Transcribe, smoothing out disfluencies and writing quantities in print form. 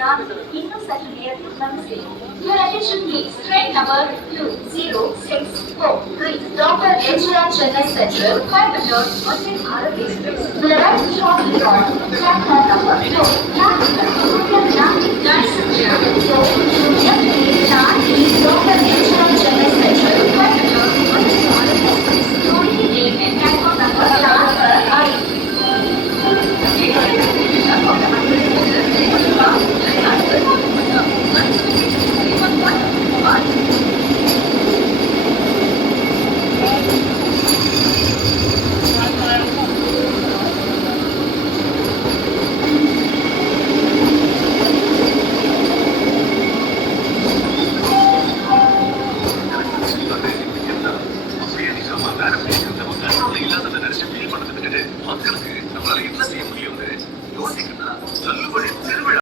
நான் இன்னும் சற்று நேரத்தில் வந்து சேரும். Your attention please. Train number 2064 reach Dr. H.R. Chennai Central, Coimbatore, Vande Bharat Express will arrive shortly on platform number 4.